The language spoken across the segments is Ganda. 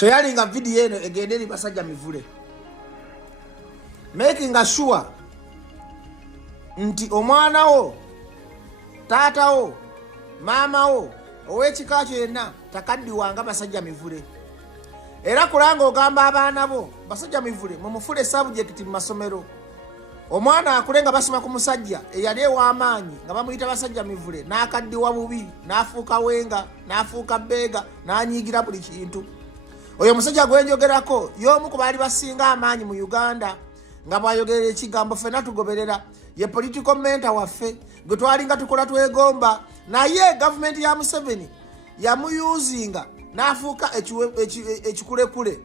sharing a video eno egenderi Basajja Mivule, making sure nti omwana wo, taata wo, mama wo, ow'ekika kyo yenna takaddiwanga Basajja Mivule. Era kulanga ogamba abaana bo Basajja Mivule mumufule subject mu masomero. Omwana akulenga basoma ku musajja eyali ew'amaanyi nga bamuyita Basajja Mivule n'akaddiwa bubi n'afuuka wenga n'afuuka beega n'anyiigira buli kintu. Oyo musajja gwenjogerako y'omu ku baali basinga amaanyi mu Uganda nga bwayogerera ekigambo ffenna tugoberera ye political mentor waffe gwe twalinga tukola twegomba naye gavumenti ya Museveni yamuyuzinga n'afuuka ekikulekule.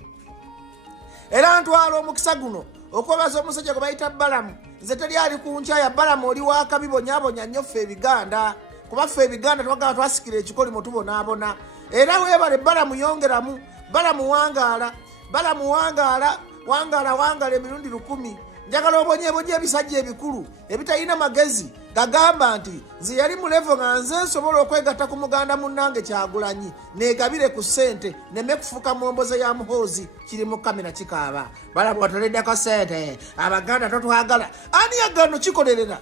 Era ntwala omukisa guno okwebaza omusajja gwe bayita Balamu. Nze teri ali ku nkya ya Balamu oli wakabibonyabonya nnyo ffe Ebiganda, kuba ffe Ebiganda twagala twasikira ekikolimo tubonaabona. Era weebale Balamu yongeramu, Balamu wangaala, Balamu wangaala emirundi 10. Njagala obonyebonye ebisajja ebikulu ebitalina magezi gagamba nti nze yali mu level nga nze nsobola okwegatta ku muganda munnange Kyagulanyi negabire ku ssente neme kufuuka mu mboze ya Muhoozi kiri mu kamera kikaaba. Balamu watoleddeko ssente, Abaganda totwagala. Ani yagano kikolerera?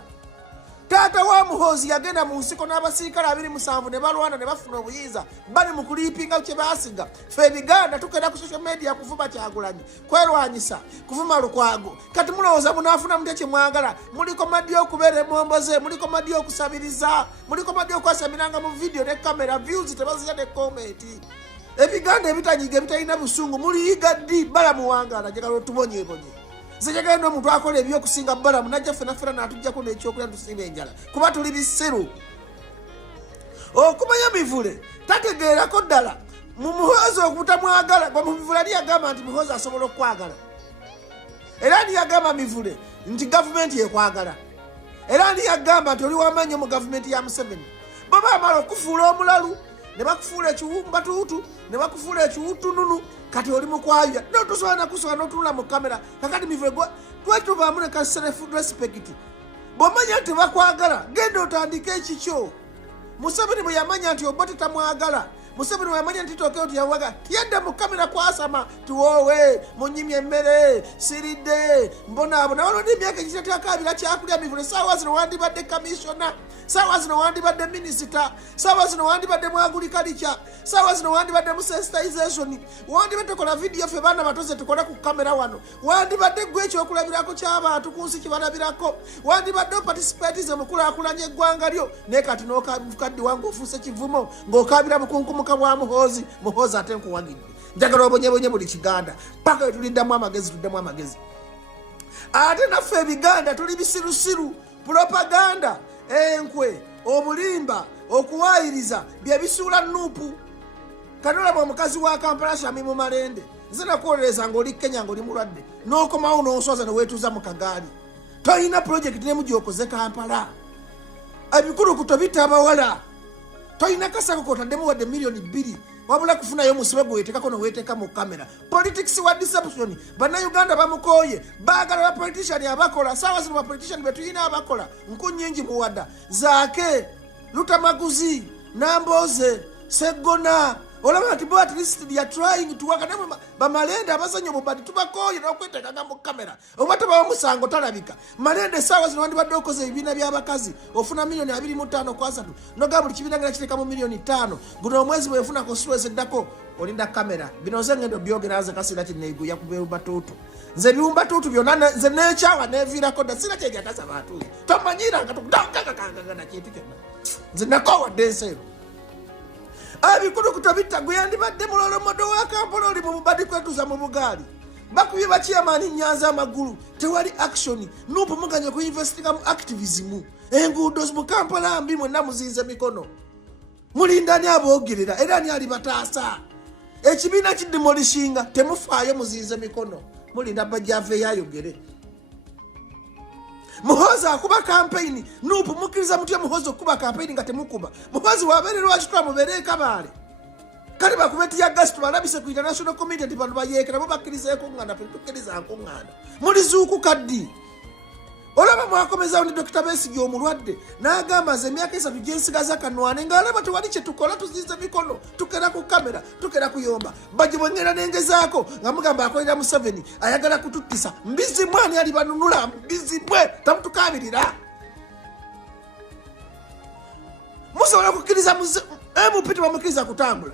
Taata wa Muhoozi yagenda mu nsiko n'abasirikale 27 ne balwana ne bafuna obuyinza bali mu kuliipinga kye baasiga. Ffe Ebiganda tukenda ku social media kuvuba Kyagulanyi, kwerwanyisa, kuvuma Lukwago. Kati mulowooza munaafuna mutya kye mwagala? Muliko maddi okubeera emomboze, muliko maddi okusabiriza, muliko maddi okwasamiranga mu video ne kamera, views tebazira ne comment. Ebiganda ebitanyiga ebitalina busungu muliyiga ddi? Balamu wangaala njagala otubonyebonye. Sejagala n'omuntu akola ebyokusinga Balamu najja ffena n'atuggyako n'ekyokulya tusinga enjala kuba tuli bisiru. Okumanya Mivule tategeerako ddala mu Muhoozi okutamwagala gwe Mivule ali yagamba nti Muhoozi asobola okwagala. Era ali yagamba Mivule nti gavumenti yekwagala. Era ali yagamba nti oli w'amaanyi mu gavumenti ya Museveni. Bo baamala okufuula omulalu ne bakufuula ekiwumbatuutu ne bakufuula ekiwutununu kati oli mukwaya n'otusobola nakusobola n'otunula mu kamera. Kakati Mivule twetuvaamu ne ka self respect. Bw'omanya nti bakwagala genda otandike ekikyo. Museveni bwe yamanya nti Obote tamwagala, Museveni bwe yamanya nti Tokeo tiyawagala, tiyadde mu kamera kwasama tuwoowe munyimye emmere siridde mbonaabona. Waliwo n'emyaka egitatakaabira kyakulya Mivule. Saawa zino wandibadde kamisiona, saawa zino wandibadde minisita, saawa zino wandibadde mu agriculture, saawa zino wandibadde mu sensitization, wandibadde tukola vidiyo ffe baana batoze tukole ku kamera wano, wandibadde gwe ekyokulabirako ky'abantu ku nsi kibalabirako, wandibadde opatisipatize mu kulaakulanya eggwanga lyo. Naye kati n'okaddi wange ofuuse kivumo ng'okaabira mukunkumuka bwa Muhoozi. Muhoozi ate nkuwagidde. Njagala obonyebonye buli Kiganda paka tuliddamu amagezi, tuddemu amagezi. Ate naffe Ebiganda tuli bisirusiru. Propaganda, enkwe, obulimba, okuwaayiriza bye bisuula Nuupu. Kanolaba omukazi wa Kampala Shami mu Malende. Nze nakwolereza ng'oli Kenya ng'oli mulwadde n'okomawo n'oswaza ne weetuuza mu kagaali. Tolina project n'emu gy'okoze Kampala. Ebikulukuto bitabawala. Tolina kasako kotaddemu wadde miliyoni 2 wabula kufunayo musibe gwe weetekako ne weeteeka mu kamera. Politics wa deception. Bannayuganda bamukooye baagala bapolitician abakola. Saawa zino bapolitician be tulina abakola nku nnyingi muwadda. Zaake, Lutamaguzi, Namboze, Seggona. Olaba nti bo at least they are trying to work. Naye bamalende abazannya obubadi tubakooye n'okweteekaga mu kamera. Oba tabawo musango talabika. Malende saawa zino wandibadde okoze ebibiina by'abakazi ofuna miliyoni 25 ku 3 noga buli kibiina ngera kiteekamu miliyoni 5. Guno omwezi bwefuna konstituency eddako olinda kamera. Bino nze ngendo byogera nze kasira kineeguya ku biwumbatuutu. Nze ebiwumbatuutu byonna nze neekyawa neeviirako dda sira kyejataza baatuuye. Tomanyiranga tukudangagagagana kintu kyonna. Nze nakoowadde enseero. Ebikulukuto bitta yandibadde mulolomodo wa Kampala oli mu bubadi kwetuza mu bugaali. Bakubye bakyamaani Nyanza amagulu. Tewali action. Nuupu muganye ku investinga mu activism. Enguudo mu Kampala mbi mwenna muzinze mikono. Mulindani aboogerera era ani ali bataasa. Ekibiina kidemolishinga temufaayo muzinze mikono. Mulinda Bajjo ave yayogere. Muhoozi akuba campaign. Nuupu mukkiriza mutya Muhoozi okuba campaign nga temukuba? Muhoozi wabeere lwaki twamubeere Kabaale? Kale bakubeti Yegase tubalabise ku international community nti bantu bayeekera bo bakkiriza enkuŋŋaana tukkiriza nkuŋŋaana. Mulizuuku kaddi. olaba mwakomezaawo ne Dr. Besigye omulwadde n'agamba nze emyaka 3 gye nsigaza kanwane ng'alaba tewali kye tukola tuzize mikono tukera ku kamera tukera kuyomba Bajjo bwe ngenda nengezaako nga mugamba akolera Museveni ayagala kututtisa mbizimwe ani ali banunula mbizimwe tamutukabirira musobola okukkiriza MP tebamukiriza kutambula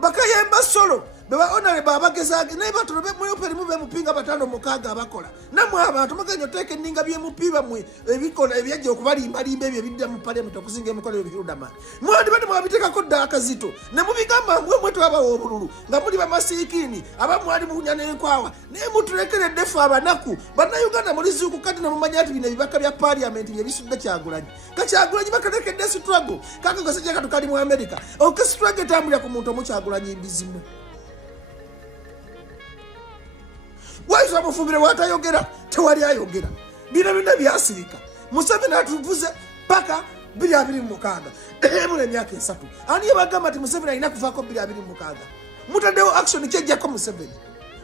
bakayemba solo beba onale babagezage naye batono bemuyoperi mube mupinga 5-6 abakola namwe abantu mugenyo teke ninga bye mupiba mwe ebikola ebyajja okubalimba ebyo bidda mu parliament okuzinga emikola ebirudama mwandi bade mwabiteka ko daka zito ne mubigamba mwe twaba obululu nga muli bamasikini abamwali bunya n'enkwawa ne mutulekere defu abanaku bana Uganda muri zuku kati na mumanya ati bine bibaka bya parliament bye bisudde Kyagulanyi Kyagulanyi bakaleke desu struggle kaka gasajja katukali mu America struggle tambulya ku muntu mu Kyagulanyi bizimwe waiza mufumbire watayogera tewali ayogera bino byasirika Museveni atuvuze paka 2026 mule myaka 3 ani bagamba ati Museveni alina kuvaako 2026 mutaddewo action kyejjako Museveni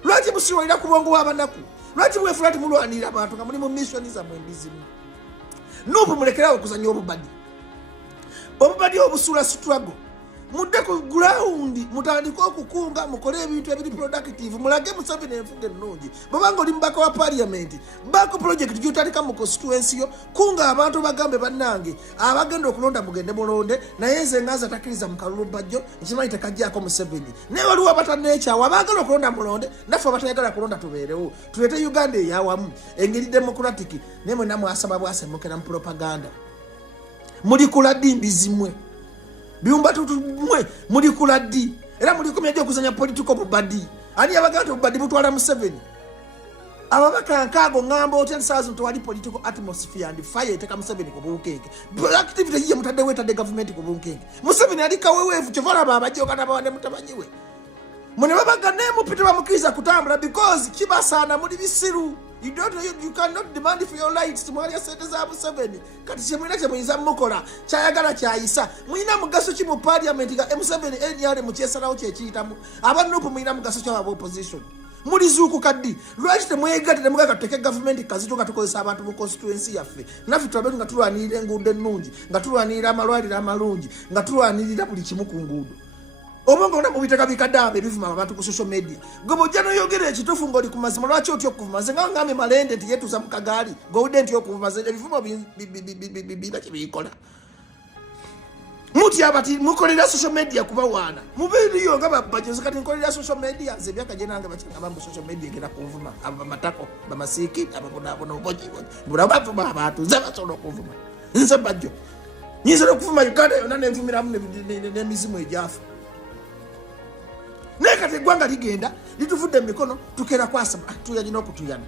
lwaki musiwalira ku bwongo w'abanaku lwaki mwefulati mulwanira abantu nga muli mu mission zammwe mbizimu nupu mulekerawo okuzanya obubadi obusula struggle mudde ku ground mutandika okukunga mukole ebintu ebiri productive mulage Museveni enfuge ennungi bw'obanga oli mubaka wa parliament bako project gy'otandika mu constituency yo kunga abantu bagambe bannange abagenda okulonda mugende mulonde naye nze ngaza takkiriza mu kalulu Bajjo ekimanyi tekajjaako Museveni naye waliwo abatanneekyawa abaagala okulonda mulonde naffe abatayagala kulonda tubeerewo tuleete Uganda eyawamu engeri democratic naye mwenna mwasaba bwasemukera mu propaganda muli kuladi mbizimwe biumba tutumwe muri kuladi era muri kumyaje okuzanya political bubadi ani abaganda bubadi mutwala Museveni ababaka nkago ngambo 10,000 twali political atmosphere and fire teka Museveni ko bunkenge activity ye mutade weta de government ko bunkenge Museveni alika wewevu kivara babajjo kana bawane mutabanyiwe mune babaga ne mupita bamukiriza kutambula because kibasana muri bisiru you cannot demand for your rights mwali asente za Museveni kati chemwina chemwiza mukola chayagala chayisa mwina mugaso chi mu parliament ga Museveni NR mu chesalawo kyekiyitamu abanupu mwina mugaso cha opposition muri zuku kaddi lwaki temwegate temugaga teke government kazito katukozesa abantu mu constituency yaffe nafi twabe nga tulwanirira enguudo ennungi nga tulwanirira amalwaliro amalungi nga tulwanirira buli kimu ku nguudo omongo na mubiteka bikadambe bivuma abantu ku social media gobo jano yogere ekitufu ngoli ku mazima lwaki otyo okuvuma zenga ngame malende tiyetuza mu kagali gowude ntyo okuvuma zenga bivuma bibira kibikola muti abati mukolera social media kuba wana mubiri yo ngaba Bajjo kati nkolera social media zebyaka jenanga bachanga bambu social media gera kuvuma aba matako bamasiki ababona oboji buraba vuma abantu zabasono kuvuma nze Bajjo nyizo okuvuma Uganda yona nemvumira mu ne mizimu ejafu nekate gwanga ligenda lituvudde mikono tukera kwasa tuyalina okutuyana